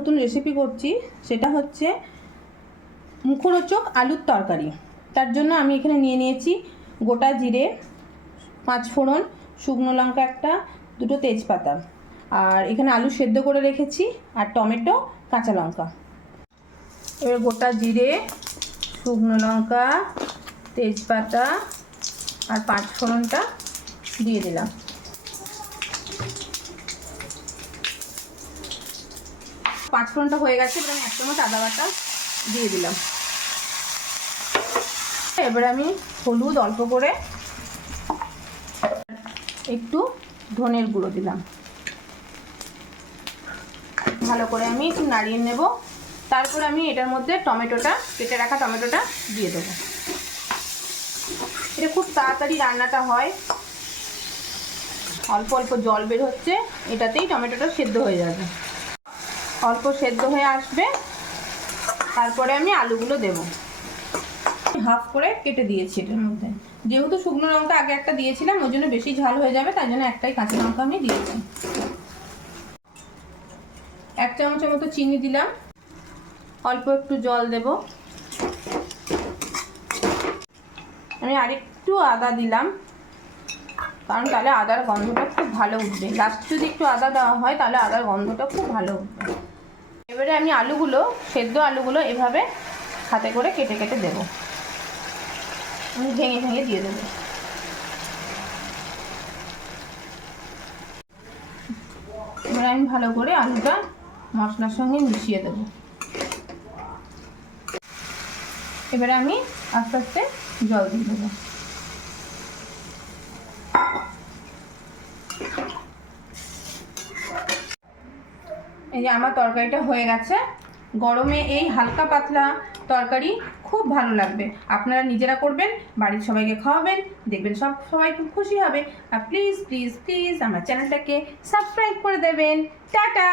নতুন রেসিপি করছি, সেটা হচ্ছে মুখরোচক আলুর তরকারি। তার জন্য আমি এখানে নিয়ে নিয়েছি গোটা জিরে, পাঁচ ফোড়ন, শুকনো লঙ্কা একটা, দুটো তেজপাতা। আর এখানে আলু সেদ্ধ করে রেখেছি, আর টমেটো, কাঁচা লঙ্কা। এবার গোটা জিরে, শুকনো লঙ্কা, তেজপাতা, আর পাঁচ ফোড়নটা দিয়ে দিলাম। পাঁচ ফোড়নটা হয়ে গেছে, এবার আমি এক চামচ আদা বাটা দিয়ে দিলাম। এবার আমি হলুদ অল্প করে একটু ধনের গুঁড়ো দিলাম। ভালো করে আমি একটু নাড়িয়ে নেব। তারপর আমি এটার মধ্যে টমেটোটা, কেটে রাখা টমেটোটা দিয়ে দেবো। এটা খুব তাড়াতাড়ি রান্নাটা হয়। অল্প অল্প জল বের হচ্ছে, এটাতেই টমেটোটা সেদ্ধ হয়ে যাবে। অল্প সেদ্ধ হয়ে আসবে। তারপরে আমি আলুগুলো দেব। হাফ করে কেটে দিয়েছি এটার মধ্যে। যেহেতু শুকনো লঙ্কা আগে একটা দিয়েছিলাম, ওই জন্য বেশি ঝাল হয়ে যাবে, তাই জন্য একটাই কাঁচা লঙ্কা আমি দিয়েছি। এক চামচের মতো চিনি দিলাম। অল্প একটু জল দেব। আমি আরেকটু আদা দিলাম। কারণ তাহলে আদার গন্ধটা খুব ভালো উঠবে। লাস্ট যদি একটু আদা দেওয়া হয়, তাহলে আদার গন্ধটা খুব ভালো উঠবে। এবারে আমি আলুগুলো, সেদ্ধ আলুগুলো এভাবে হাতে করে কেটে কেটে দেব। আমি ভেঙে ভেঙে দিয়ে দেবো। এবারে আমি ভালো করে আলুটা মশলার সঙ্গে মিশিয়ে দেবো। এবারে আমি আস্তে আস্তে জল দিয়ে দেবো। এই যে আমার তরকারিটা হয়ে গেছে। গরমে এই হালকা পাতলা তরকারি খুব ভালো লাগবে। আপনারা নিজেরা করবেন, বাড়ির সবাইকে খাওয়াবেন, দেখবেন সব সবাই খুব খুশি হবে। আর প্লিজ প্লিজ প্লিজ আমার চ্যানেলটাকে সাবস্ক্রাইব করে দেবেন। টাটা!